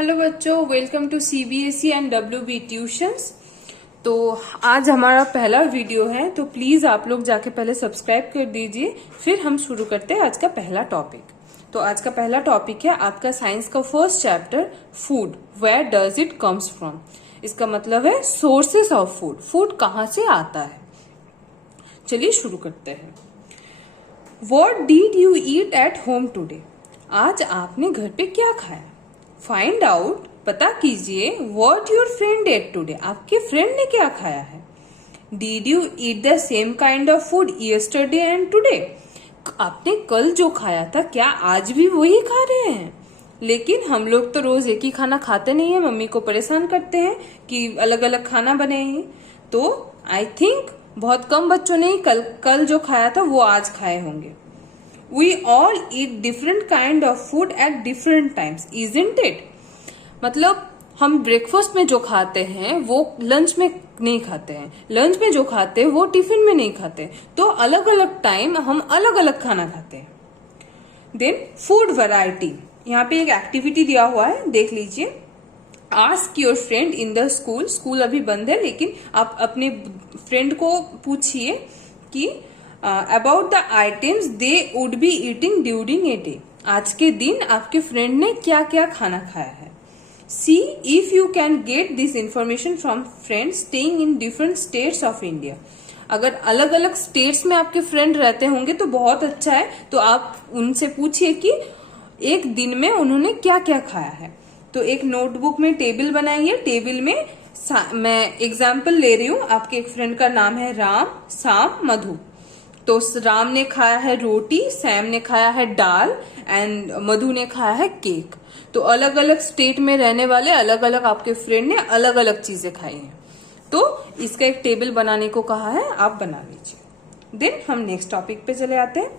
Hello बच्चों, welcome to CBSE and WB tuitions. तो आज हमारा पहला वीडियो है, तो प्लीज आप लोग जाके पहले सब्सक्राइब कर दीजिए। फिर हम शुरू करते हैं आज का पहला टॉपिक। तो आज का पहला टॉपिक है आपका साइंस का first chapter, food, where does it comes from. इसका मतलब है सोर्सेस ऑफ फूड, फूड कहाँ से आता है। चलिए शुरू करते हैं। What did you eat at home today? आज आपने घर पे क्या खाया? फाइंड आउट, पता कीजिए, what your friend at today, आपके फ्रेंड ने क्या खाया है। Did you eat the same kind of food yesterday and today? आपने कल जो खाया था क्या आज भी वही खा रहे हैं? लेकिन हम लोग तो रोज एक ही खाना खाते नहीं है, मम्मी को परेशान करते हैं कि अलग अलग खाना बने हैं। तो आई थिंक बहुत कम बच्चों ने कल जो खाया था वो आज खाए होंगे। We all eat different kind of food at different times, isn't it? मतलब हम ब्रेकफास्ट में जो खाते हैं वो लंच में नहीं खाते हैं, लंच में जो खाते हैं वो टिफिन में नहीं खाते। तो अलग अलग टाइम हम अलग अलग खाना खाते हैं। देन फूड वैरायटी, यहाँ पे एक एक्टिविटी दिया हुआ है, देख लीजिए। Ask your friend in the school, school अभी बंद है लेकिन आप अपने फ्रेंड को पूछिए कि about the items they would be eating during a day. आज के दिन आपके फ्रेंड ने क्या क्या खाना खाया है। See if you can get this information from friends staying in different states of India. अगर अलग अलग स्टेट्स में आपके फ्रेंड रहते होंगे तो बहुत अच्छा है, तो आप उनसे पूछिए कि एक दिन में उन्होंने क्या क्या खाया है। तो एक नोटबुक में टेबल बनाइए, टेबल में मैं एग्जाम्पल ले रही हूँ। आपके एक फ्रेंड का नाम है राम, साम, मधु। तो राम ने खाया है रोटी, सैम ने खाया है दाल एंड मधु ने खाया है केक। तो अलग अलग स्टेट में रहने वाले अलग अलग आपके फ्रेंड ने अलग अलग चीजें खाई हैं। तो इसका एक टेबल बनाने को कहा है, आप बना लीजिए। देन हम नेक्स्ट टॉपिक पे चले आते हैं।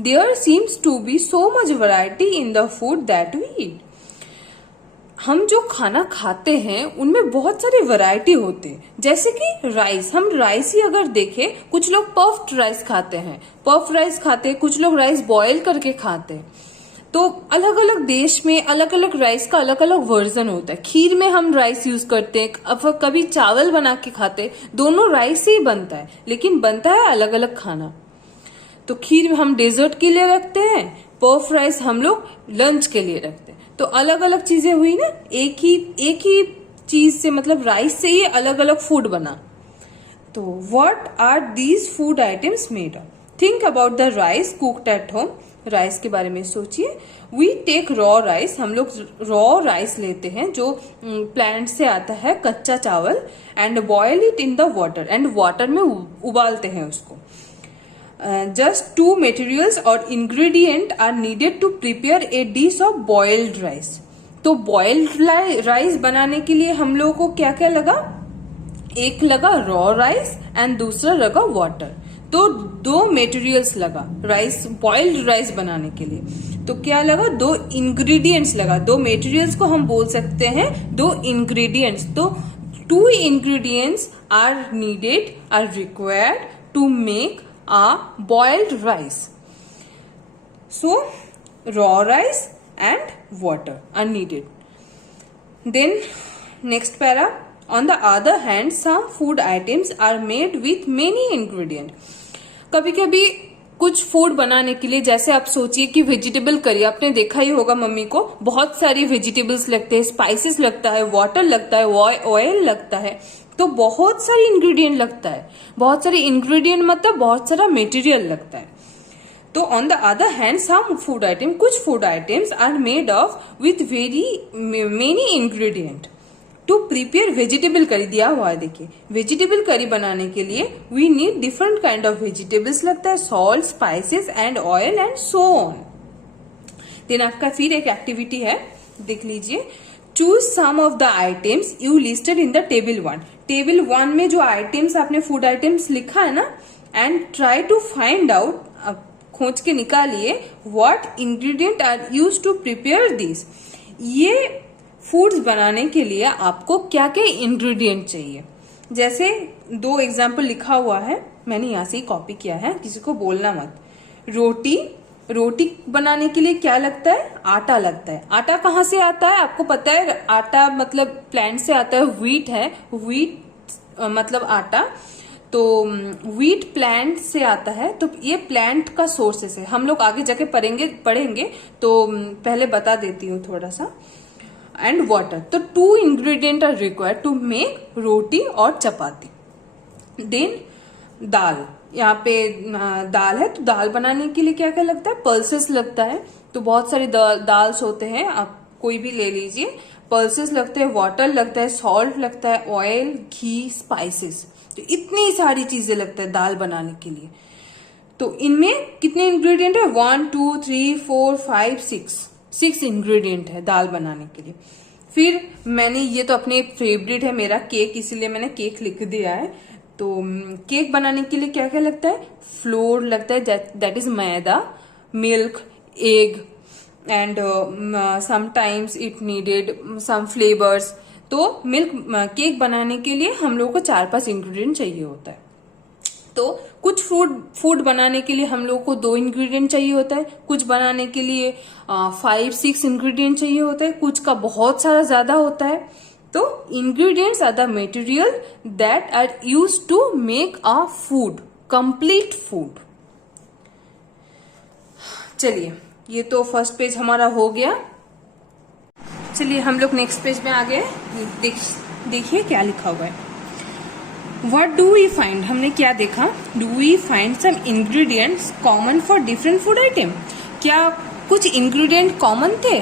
There seems to be so much variety in the food that we eat. हम जो खाना खाते हैं उनमें बहुत सारी वैरायटी होते हैं। जैसे कि राइस, हम राइस ही अगर देखें, कुछ लोग पफ्ड राइस खाते हैं, पफ राइस खाते हैं, कुछ लोग राइस बॉयल करके खाते हैं। तो अलग अलग देश में अलग अलग राइस का अलग अलग वर्जन होता है। खीर में हम राइस यूज करते हैं, अब कभी चावल बना के खाते हैं, दोनों राइस से ही बनता है लेकिन बनता है अलग अलग खाना। तो खीर हम डेजर्ट के लिए रखते हैं, पफ राइस हम लोग लंच के लिए रखते हैं। तो अलग अलग चीजें हुई ना, एक ही चीज से, मतलब राइस से ही अलग अलग फूड बना। तो what are these food items made of? Think about the rice cooked at home. Rice के बारे में सोचिए। वी टेक रॉ राइस, हम लोग रॉ राइस लेते हैं जो प्लांट से आता है, कच्चा चावल, and boil it in the water, and water में उबालते हैं उसको। Just two materials or ingredient are needed to prepare a dish of boiled rice. तो boiled राइस बनाने के लिए हम लोगों को क्या क्या लगा? एक लगा रॉ राइस एंड दूसरा लगा वाटर। तो दो मटेरियल्स लगा राइस, बॉइल्ड राइस बनाने के लिए। तो क्या लगा? दो इंग्रेडिएंट्स लगा। दो मटेरियल्स को हम बोल सकते हैं दो इंग्रेडिएंट्स। तो two ingredients are needed, are required to make boiled rice. So raw rice and water are needed. Then next para, on the other hand some food items are made with many ingredients. कभी कभी कुछ food बनाने के लिए, जैसे आप सोचिए कि वेजिटेबल करी, आपने देखा ही होगा मम्मी को बहुत सारी वेजिटेबल्स लगते हैं, स्पाइसेस लगता है, वाटर लगता है, ऑयल लगता है। तो बहुत सारी इंग्रेडिएंट लगता है। बहुत सारी इंग्रेडिएंट मतलब बहुत सारा मटेरियल लगता है। तो on the other hand some food item, कुछ food items are made of with very many ingredient to prepare vegetable curry. दिया हुआ है, देखिए, वेजिटेबल करी बनाने के लिए we need different kind of vegetables लगता है, salt, spices and oil and so on. Then आपका फिर एक एक्टिविटी है, देख लीजिए। Choose some of the items you listed in the table 1। Table 1 में जो आइटम्स आपने फूड आइटम्स लिखा है no, and try to find out, खोज के निकालिए, what ingredient are used to prepare this. ये फूड्स बनाने के लिए आपको क्या क्या इंग्रेडिएंट चाहिए। जैसे दो एग्जाम्पल लिखा हुआ है, मैंने यहाँ से ही कॉपी किया है, किसी को बोलना मत। रोटी, रोटी बनाने के लिए क्या लगता है? आटा लगता है। आटा कहाँ से आता है? आपको पता है आटा मतलब प्लांट से आता है, व्हीट है, व्हीट मतलब आटा, तो व्हीट प्लांट से आता है। तो ये प्लांट का सोर्सेस है, हम लोग आगे जाके पढ़ेंगे तो पहले बता देती हूँ थोड़ा सा। एंड वाटर, तो 2 ingredient are required to make roti और चपाती। देन दाल, यहाँ पे दाल है, तो दाल बनाने के लिए क्या क्या लगता है? पल्सेस लगता है। तो बहुत सारे दाल्स होते हैं, आप कोई भी ले लीजिए। पल्सेस लगते हैं, वाटर लगता है, सॉल्ट लगता है, ऑयल, घी, स्पाइसेस, तो इतनी सारी चीजें लगता है दाल बनाने के लिए। तो इनमें कितने इंग्रेडिएंट है? 1 2 3 4 5 6 इंग्रेडिएंट है दाल बनाने के लिए। फिर मैंने ये तो अपने फेवरेट है मेरा केक, इसीलिए मैंने केक लिख दिया है। तो केक बनाने के लिए क्या क्या लगता है? फ्लोर लगता है, that is maida, milk, egg, and sometimes it needed some flavours. तो मिल्क केक बनाने के लिए हम लोगों को 4-5 इंग्रेडिएंट चाहिए होता है। तो कुछ फूड बनाने के लिए हम लोगों को 2 इंग्रेडिएंट चाहिए होता है, कुछ बनाने के लिए 5-6 इंग्रेडिएंट चाहिए होता है, कुछ का बहुत सारा ज्यादा होता है। तो ingredients are the material that are use to make a food, complete food. चलिए, ये तो फर्स्ट पेज हमारा हो गया। चलिए हम लोग नेक्स्ट पेज में आ गए। देखिए क्या लिखा हुआ है। What do we find? हमने क्या देखा? Do we find some ingredients common for different food item? क्या कुछ इंग्रेडिएंट कॉमन थे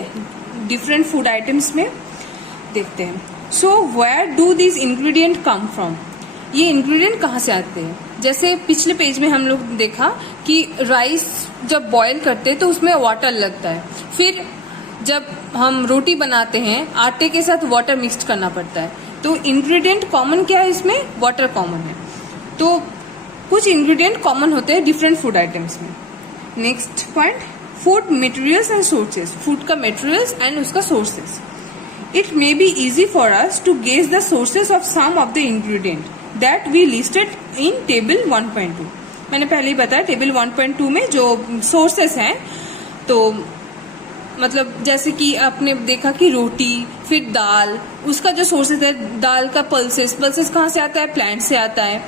डिफरेंट फूड आइटम्स में? देखते हैं। So where do these ingredient come from? ये इंग्रेडिएंट कहाँ से आते हैं? जैसे पिछले पेज में हम लोग देखा कि राइस जब बॉईल करते हैं तो उसमें वाटर लगता है। फिर जब हम रोटी बनाते हैं आटे के साथ वाटर मिक्स करना पड़ता है। तो इंग्रेडिएंट कॉमन क्या है इसमें? वाटर कॉमन है। तो कुछ इंग्रेडिएंट कॉमन होते हैं डिफरेंट फूड आइटम्स में। Next point, food materials and sources, food का मटेरियल्स एंड उसका sources. It may be easy for us to guess the sources of some of the ingredient that we listed in table 1.2। मैंने पहले ही बताया table 1.2 में जो sources हैं, तो मतलब जैसे कि आपने देखा कि रोटी, फिर दाल, उसका जो सोर्सेस है दाल का पल्सेस कहाँ से आता है? प्लांट से आता है।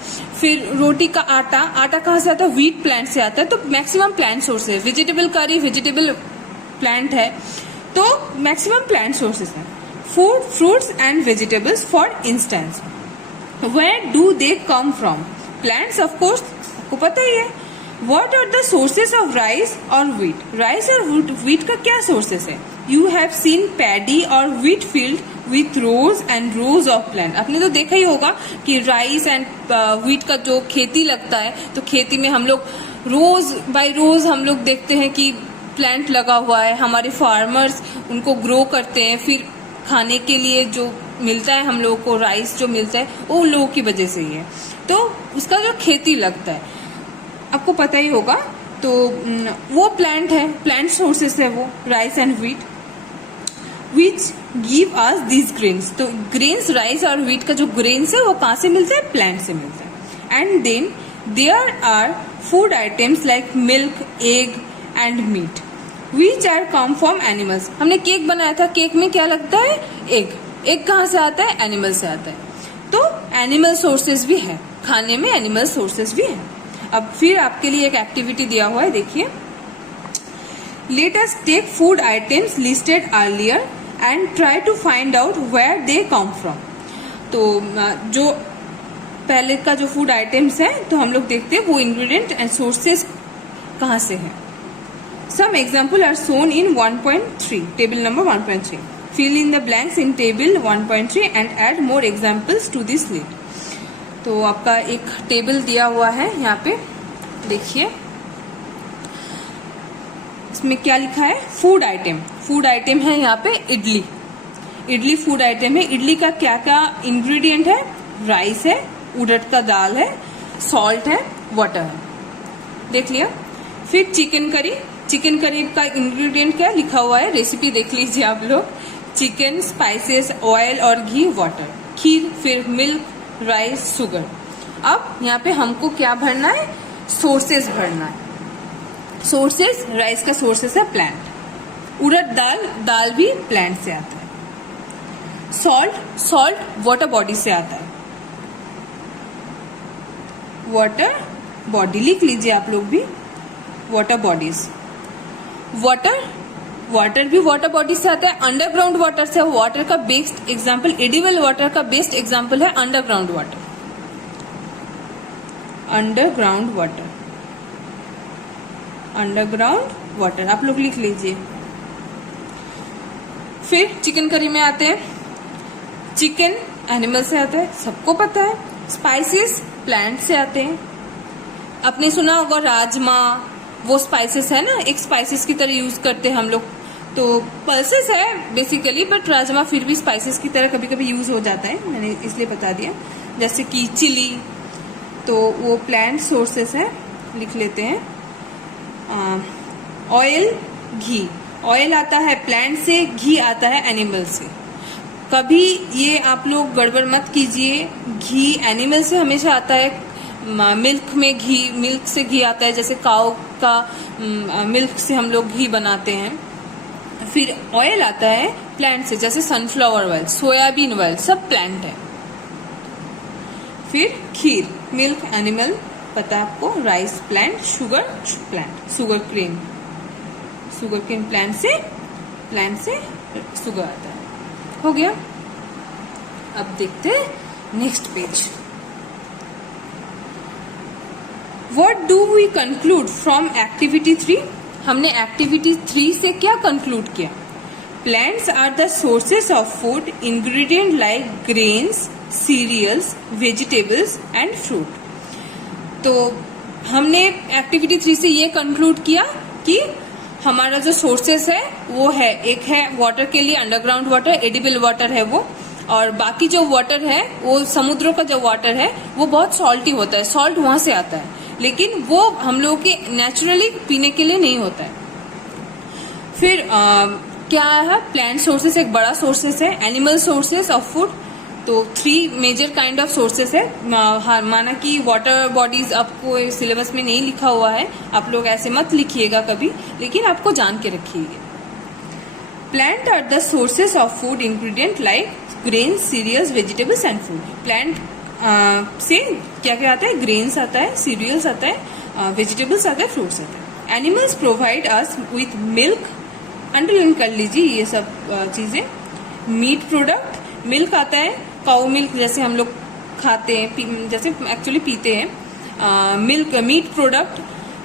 फिर रोटी का आटा कहाँ से आता है? व्हीट प्लांट से आता है। तो मैक्सिमम प्लांट सोर्सेस है। वेजिटेबल करी वेजिटेबल प्लांट है, तो मैक्सिमम प्लांट सोर्सेस है। Food, fruits and vegetables for instance, where do they come from? Plants of course, आपको पता ही है। What are the sources of rice or wheat? Rice और wheat का क्या sources है? You have seen paddy और wheat field with rows and rows of plant. आपने तो देखा ही होगा कि राइस एंड wheat का जो खेती लगता है, तो खेती में हम लोग रोज बाय रोज हम लोग देखते हैं कि प्लांट लगा हुआ है। हमारे फार्मर्स उनको ग्रो करते हैं, फिर खाने के लिए जो मिलता है हम लोगों को, राइस जो मिलता है वो उन लोगों की वजह से ही है। तो उसका जो खेती लगता है आपको पता ही होगा। तो वो प्लांट है, प्लांट सोर्सेस है वो rice and wheat, which give us this grains. तो ग्रेन्स, राइस और व्हीट का जो ग्रेन्स है वो कहाँ से मिलता है? प्लांट से मिलता है। And then there are food items like milk, egg and meat which are come from animals. हमने केक बनाया था, केक में क्या लगता है? एग। एग कहाँ से आता है? एनिमल से आता है। तो एनिमल सोर्सेस भी है, खाने में एनिमल सोर्सेस भी है। अब फिर आपके लिए एक एक्टिविटी दिया हुआ है, देखिए। Let us take food items listed earlier and try to find out where they come from. तो जो पहले का जो फूड आइटम्स है तो हम लोग देखते हैं वो इंग्रेडिएंट एंड सोर्सेस कहाँ से है। Some example are shown in 1.3, table number 1.3। Fill in the blanks in table 1.3 and add more examples to this list. तो आपका एक टेबल दिया हुआ है यहाँ पे, देखिए इसमें क्या लिखा है? Food item. फूड आइटम है यहाँ पे इडली। इडली फूड आइटम है। इडली का क्या क्या इंग्रेडिएंट है? राइस है, उड़द का दाल है, सॉल्ट है, वाटर है, देख लिया। फिर चिकन करी। चिकन करी का इंग्रेडिएंट क्या लिखा हुआ है? रेसिपी देख लीजिए आप लोग। चिकन, स्पाइसेस, ऑयल और घी, वाटर। खीर, फिर मिल्क, राइस, शुगर। अब यहाँ पे हमको क्या भरना है? सोर्सेस भरना है। सोर्सेस, राइस का सोर्सेस है प्लांट। उड़द दाल, दाल भी प्लांट से आता है। सॉल्ट, सॉल्ट वाटर बॉडी से आता है। वाटर बॉडी लिख लीजिए आप लोग भी, वाटर बॉडीज। वाटर, वाटर भी वाटर बॉडी से आता है। अंडरग्राउंड वाटर से, वाटर का बेस्ट एग्जाम्पल, एडिबल वाटर का बेस्ट एग्जाम्पल है underground water. Underground water, underground water आप लोग लिख लीजिए। फिर चिकन करी में आते हैं। चिकन एनिमल से आता है, सबको पता है। स्पाइसेस प्लांट से आते हैं। आपने सुना होगा राजमा, वो स्पाइसेस है ना, एक स्पाइसेस की तरह यूज करते हैं हम लोग। तो पल्सेस है बेसिकली, बट राजमा फिर भी स्पाइसेस की तरह कभी कभी यूज हो जाता है, मैंने इसलिए बता दिया। जैसे कि चिली, तो वो प्लांट सोर्सेस है, लिख लेते हैं। ऑयल, घी, ऑयल आता है प्लांट से, घी आता है एनिमल से। कभी ये आप लोग गड़बड़ मत कीजिए, घी एनिमल से हमेशा आता है। मिल्क में घी, मिल्क से घी आता है, जैसे काऊ का मिल्क से हम लोग घी बनाते हैं। फिर ऑयल आता है प्लांट से, जैसे सनफ्लावर ऑयल, सोयाबीन ऑयल, सब प्लांट है। फिर खीर, मिल्क एनिमल, पता आपको। Rice plant, sugar plant, sugar cream, sugar cream plant से शुगर आता है। हो गया। अब देखते हैं next page. What do we conclude from activity 3? हमने एक्टिविटी 3 से क्या कंक्लूड किया? Plants are the sources of food, ingredient like grains, cereals, vegetables and fruit. तो हमने एक्टिविटी 3 से ये कंक्लूड किया कि हमारा जो सोर्सेस है वो है, एक है वाटर के लिए अंडरग्राउंड वाटर, एडिबल वाटर है वो, और बाकी जो वाटर है वो समुद्रों का जो वाटर है वो बहुत सॉल्टी होता है, सॉल्ट वहां से आता है, लेकिन वो हम लोगों के नेचुरली पीने के लिए नहीं होता है। फिर क्या है? प्लांट सोर्सेस एक बड़ा सोर्सेस है। एनिमल सोर्सेस ऑफ फूड, तो 3 मेजर काइंड ऑफ सोर्सेस है। माना कि वाटर बॉडीज आपको सिलेबस में नहीं लिखा हुआ है, आप लोग ऐसे मत लिखिएगा कभी, लेकिन आपको जान के रखिएगा। Plant are the sources of food ingredient like grains, cereals, vegetables and fruit. Plant से क्या क्या आता है? ग्रेन्स आता है, सीरियल्स आता है, वेजिटेबल्स आता है, फ्रूट्स आता है। Animals provide us with milk, underline कर लीजिए ये सब चीजें। मीट प्रोडक्ट, मिल्क आता है, काऊ मिल्क जैसे हम लोग खाते हैं, जैसे एक्चुअली पीते हैं, मिल्क, मीट प्रोडक्ट।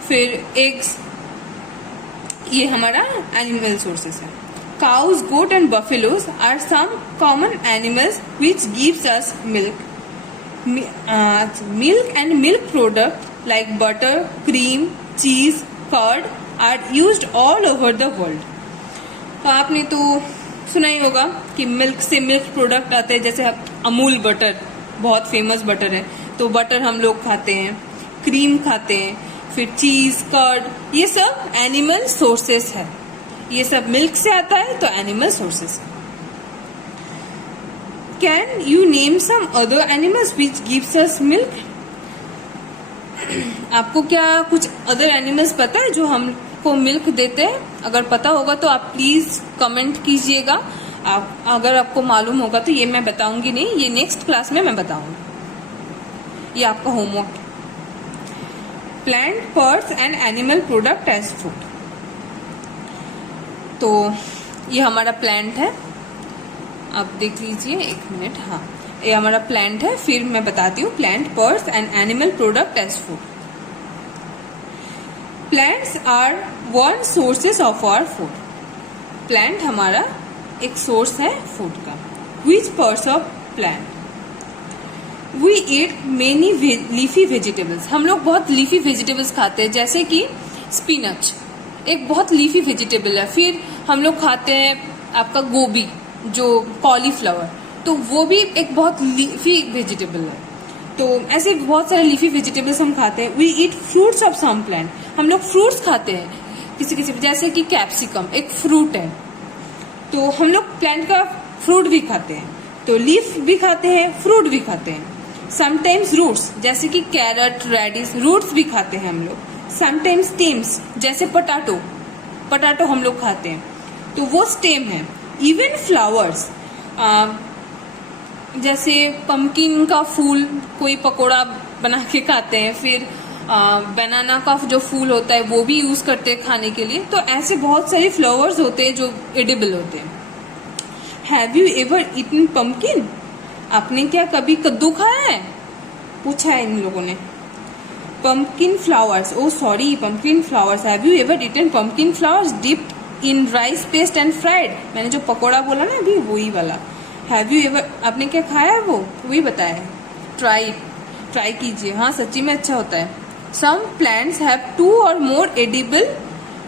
फिर एग्स, ये हमारा एनिमल सोर्सेस है। Cows, goat and buffaloes are some common animals which gives us milk. Milk and milk products like butter, cream, cheese, curd are used all over the world. आपने तो सुना ही होगा कि milk से milk product आते हैं, जैसे अमूल बटर बहुत फेमस बटर है, तो बटर हम लोग खाते हैं, क्रीम खाते हैं, फिर चीज, कर्ड, ये सब एनिमल सोर्सेस है। ये सब मिल्क से आता है, तो एनिमल सोर्सेस है। Can you name some other animals which gives us milk? आपको क्या कुछ अदर एनिमल्स पता है जो हमको मिल्क देते हैं? अगर पता होगा तो आप प्लीज कमेंट कीजिएगा। अगर आपको मालूम होगा तो ये मैं बताऊंगी नहीं, ये नेक्स्ट क्लास में मैं बताऊंगी, ये आपका homework. Plant parts and animal product as food, तो ये हमारा प्लांट है। आप देख लीजिए, 1 मिनट, हाँ ये हमारा प्लांट है। फिर मैं बताती हूँ, plant parts and animal product as food. Plants are one sources of our food. Plant हमारा एक सोर्स है फूड का। Which parts of plant? We eat many leafy vegetables. हम लोग बहुत लीफी वेजिटेबल्स खाते हैं, जैसे कि स्पिनच एक बहुत लीफी वेजिटेबल है। फिर हम लोग खाते हैं आपका गोभी, जो कॉलीफ्लावर, तो वो भी एक बहुत लीफी वेजिटेबल है। तो ऐसे बहुत सारे लीफी वेजिटेबल्स हम खाते हैं। We eat fruits of some plant, हम लोग फ्रूट्स खाते हैं किसी किसी, जैसे कि कैप्सिकम एक फ्रूट है, तो हम लोग प्लांट का फ्रूट भी खाते हैं। तो लीफ भी खाते हैं, फ्रूट भी खाते हैं। समटाइम्स रूट्स, जैसे कि कैरेट, रेडिश, रूट्स भी खाते हैं हम लोग। समटाइम्स स्टेम्स, जैसे पटाटो हम लोग खाते हैं तो वो स्टेम है। इवन फ्लावर्स, जैसे पंपकिन का फूल कोई पकोड़ा बना के खाते हैं, फिर बनाना का जो फूल होता है वो भी यूज करते हैं खाने के लिए। तो ऐसे बहुत सारे फ्लावर्स होते हैं जो एडिबल होते हैं। Have you ever eaten pumpkin? आपने क्या कभी कद्दू खाया है? पूछा है इन लोगों ने। Pumpkin flowers, oh sorry, pumpkin flowers. Have you ever eaten pumpkin flowers dipped in rice paste and fried? मैंने जो पकोड़ा बोला ना अभी, वही वाला। हैव यू एवर, आपने क्या खाया है? वो वही बताया है। ट्राई कीजिए, हाँ सच्ची में अच्छा होता है। Some plants have 2 or more edible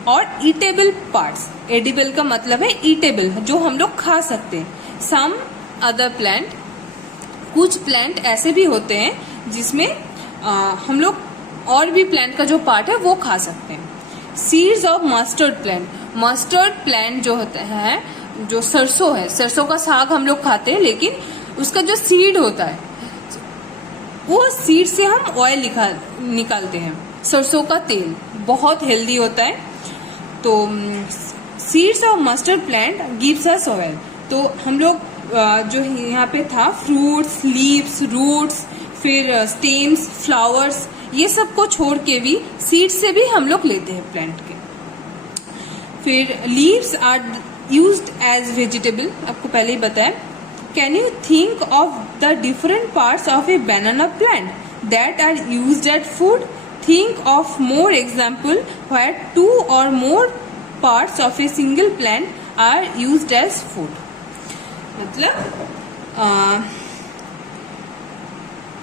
और ईटेबल पार्ट्स। एडिबल का मतलब है ईटेबल, जो हम लोग खा सकते हैं। सम अदर प्लांट, कुछ प्लांट ऐसे भी होते हैं जिसमें हम लोग और भी प्लांट का जो पार्ट है वो खा सकते हैं। Seeds of mustard plant, mustard plant जो होता है, जो सरसों है, सरसों का साग हम लोग खाते हैं, लेकिन उसका जो सीड होता है वो सीड से हम ऑयल निकालते हैं। सरसों का तेल बहुत हेल्दी होता है। तो seeds of mustard plant gives us oil. तो हम लोग जो यहाँ पे था, फ्रूट्स, लीव्स, रूट्स, फिर स्टेम्स, फ्लावर्स, ये सब को छोड़ के भी सीड से भी हम लोग लेते हैं प्लांट के। फिर leaves are used as vegetable, आपको पहले ही बताया। Can you think of the different parts of a banana plant that are used as food? Think of more example where 2 or more parts of a single plant are used as food. मतलब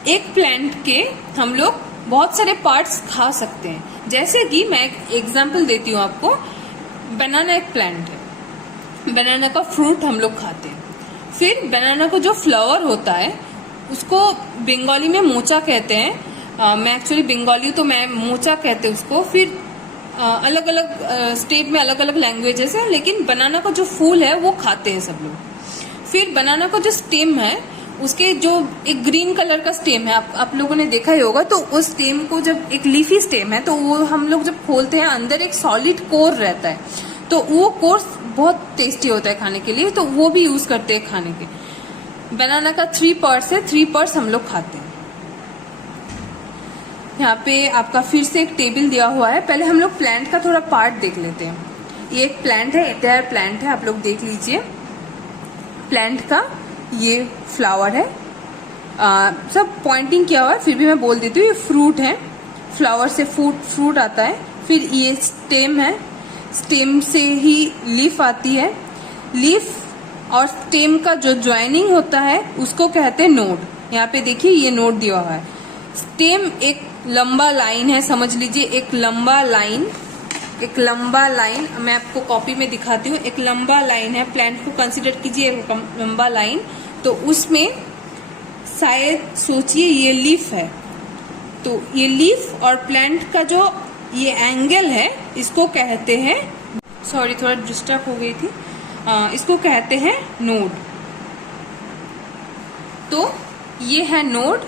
एक plant के हम लोग बहुत सारे parts खा सकते हैं। जैसे कि मैं एक एग्जाम्पल देती हूँ आपको। बनाना एक प्लांट है, बनाना का फ्रूट हम लोग खाते हैं। फिर बनाना को जो फ्लावर होता है उसको बंगाली में मोचा कहते हैं। मैं एक्चुअली बंगाली, तो मैं मोचा कहते हैं उसको। फिर अलग अलग स्टेट में अलग अलग लैंग्वेजेस है, लेकिन बनाना का जो फूल है वो खाते हैं सब लोग। फिर बनाना का जो स्टेम है, उसके जो एक ग्रीन कलर का स्टेम है, आप लोगों ने देखा ही होगा। तो उस स्टेम को, जब एक लीफी स्टेम है, तो वो हम लोग जब खोलते हैं, अंदर एक सॉलिड कोर रहता है। तो वो कोर बहुत टेस्टी होता है खाने के लिए, तो वो भी यूज करते हैं खाने के। बनाना का 3 पार्ट्स है, 3 पार्ट्स हम लोग खाते हैं। यहाँ पे आपका फिर से एक टेबल दिया हुआ है। पहले हम लोग प्लांट का थोड़ा पार्ट देख लेते हैं। ये एक प्लांट है, इंटायर प्लांट है, आप लोग देख लीजिए। प्लांट का ये फ्लावर है, सब पॉइंटिंग किया हुआ है, फिर भी मैं बोल देती हूँ। ये फ्रूट है, फ्लावर से फ्रूट आता है। फिर ये स्टेम है, स्टेम से ही लीफ आती है। लीफ और स्टेम का जो ज्वाइनिंग होता है उसको कहते हैं नोड। यहाँ पे देखिए ये नोड दिया हुआ है। स्टेम एक लंबा लाइन है, समझ लीजिए एक लंबा लाइन, मैं आपको कॉपी में दिखाती हूँ। एक लंबा लाइन है, प्लांट को कंसिडर कीजिए एक लंबा लाइन। तो उसमें शायद सोचिए ये लीफ है, तो ये लीफ और प्लांट का जो ये एंगल है इसको कहते हैं, सॉरी थोड़ा डिस्टर्ब हो गई थी, इसको कहते हैं नोड। तो ये है नोड।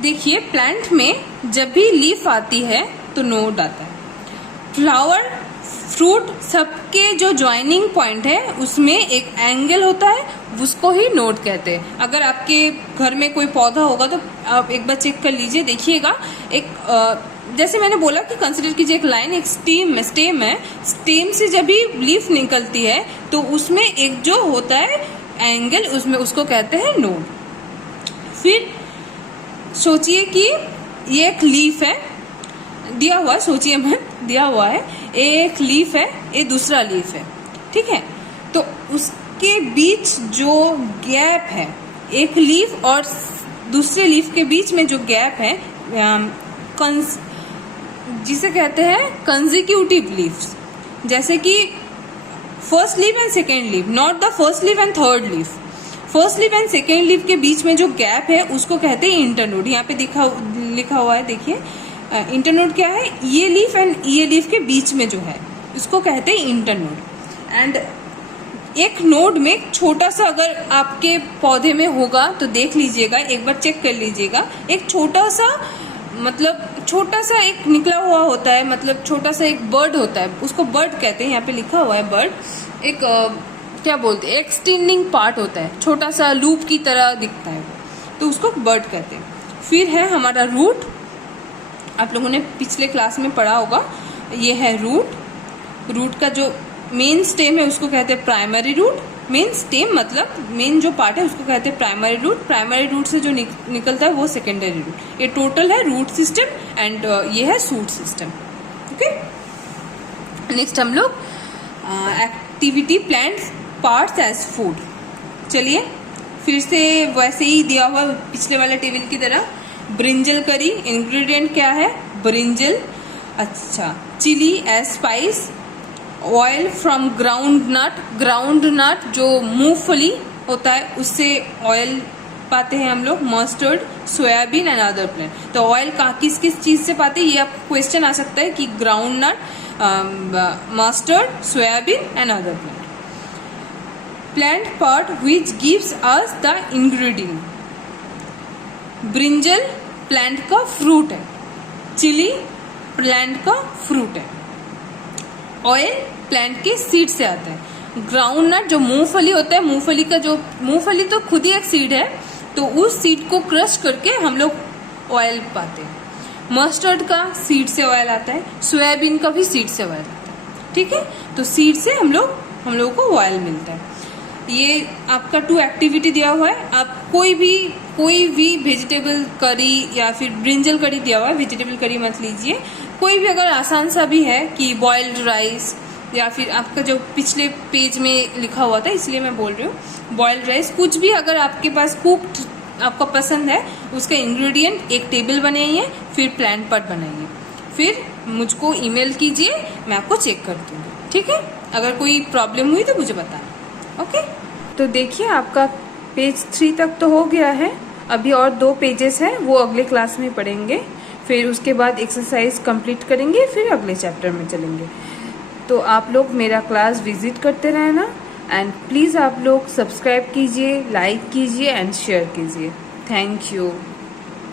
देखिए प्लांट में जब भी लीफ आती है तो नोड आता है। फ्लावर, फ्रूट, सबके जो ज्वाइनिंग पॉइंट है उसमें एक एंगल होता है, उसको ही नोड कहते हैं। अगर आपके घर में कोई पौधा होगा तो आप एक बार चेक कर लीजिए, देखिएगा। एक जैसे मैंने बोला कि कंसिडर कीजिए एक लाइन, एक स्टेम है। स्टेम से जब भी लीफ निकलती है तो उसमें एक जो होता है एंगल, उसमें उसको कहते हैं नोड। फिर सोचिए कि ये एक लीफ है, दिया हुआ, सोचिए मत, दिया हुआ है एक लीफ है, ये दूसरा लीफ है, ठीक है। तो उसके बीच जो गैप है, एक लीफ और दूसरे लीफ के बीच में जो गैप है, जिसे कहते हैं कंसेक्यूटिव लीव्स। जैसे कि first leaf and second leaf, not the first leaf and third leaf. First leaf and second leaf के बीच में जो गैप है उसको कहते हैं इंटरनोड। यहाँ पे लिखा हुआ है, देखिए इंटरनोड क्या है, ये लीफ एंड ये लीफ के बीच में जो है उसको कहते हैं इंटरनोड। एंड एक नोड में छोटा सा अगर आपके पौधे में होगा तो देख लीजिएगा, एक बार चेक कर लीजिएगा, एक छोटा सा मतलब छोटा सा एक निकला हुआ होता है, मतलब छोटा सा एक बर्ड होता है, उसको बर्ड कहते हैं। यहाँ पे लिखा हुआ है बर्ड। एक क्या बोलते हैं, एक्सटेंडिंग पार्ट होता है, छोटा सा लूप की तरह दिखता है, तो उसको बर्ड कहते हैं। फिर है हमारा रूट, आप लोगों ने पिछले क्लास में पढ़ा होगा, ये है रूट। रूट का जो मेन स्टेम है उसको कहते हैं प्राइमरी रूट। मेन स्टेम मतलब मेन जो पार्ट है उसको कहते हैं प्राइमरी रूट। प्राइमरी रूट से जो निकलता है वो सेकेंडरी रूट। ये टोटल है रूट सिस्टम एंड ये है शूट सिस्टम। ओके, नेक्स्ट हम लोग activity plants parts as food. चलिए फिर से वैसे ही दिया हुआ पिछले वाले टेबल की तरह। ब्रिंजल करी, इंग्रेडिएंट क्या है, ब्रिंजल। अच्छा, chilli as spice, oil from ground nut. Ground nut जो मूंगफली होता है उससे ऑयल पाते हैं हम लोग। Mustard, soybean and other plant. तो ऑयल किस किस चीज से पाते हैं, ये आपको क्वेश्चन आ सकता है कि ground nut, mustard, soybean and other plant. Plant part which gives us the ingredient. Brinjal plant का फ्रूट है, चिली प्लांट का फ्रूट है, ऑयल प्लांट के सीड से आता है। ग्राउंड नट जो मूंगफली होता है, मूंगफली का जो मूंगफली तो खुद ही एक सीड है, तो उस सीड को क्रश करके हम लोग ऑयल पाते हैं। मस्टर्ड का सीड से ऑयल आता है, सोयाबीन का भी सीड से ऑयल आता है। ठीक है, तो सीड से हम लोगों को ऑयल मिलता है। ये आपका 2 एक्टिविटी दिया हुआ है। आप कोई भी वेजिटेबल करी या फिर ब्रिंजल करी दिया हुआ है, वेजिटेबल करी मत लीजिए। कोई भी अगर आसान सा भी है कि बॉइल्ड राइस, या फिर आपका जो पिछले पेज में लिखा हुआ था इसलिए मैं बोल रही हूँ, बॉइल्ड राइस, कुछ भी अगर आपके पास कुक्ड आपको पसंद है, उसका इंग्रेडिएंट एक टेबल बनाइए, फिर प्लांट पार्ट बनाइए, फिर मुझको ईमेल कीजिए, मैं आपको चेक कर दूंगी। ठीक है, अगर कोई प्रॉब्लम हुई तो मुझे बताना। ओके, तो देखिए आपका पेज 3 तक तो हो गया है। अभी और 2 पेजेस हैं, वो अगले क्लास में पढ़ेंगे। फिर उसके बाद एक्सरसाइज कंप्लीट करेंगे, फिर अगले चैप्टर में चलेंगे। तो आप लोग मेरा क्लास विजिट करते रहना एंड प्लीज़ आप लोग सब्सक्राइब कीजिए, लाइक कीजिए एंड शेयर कीजिए। Thank you.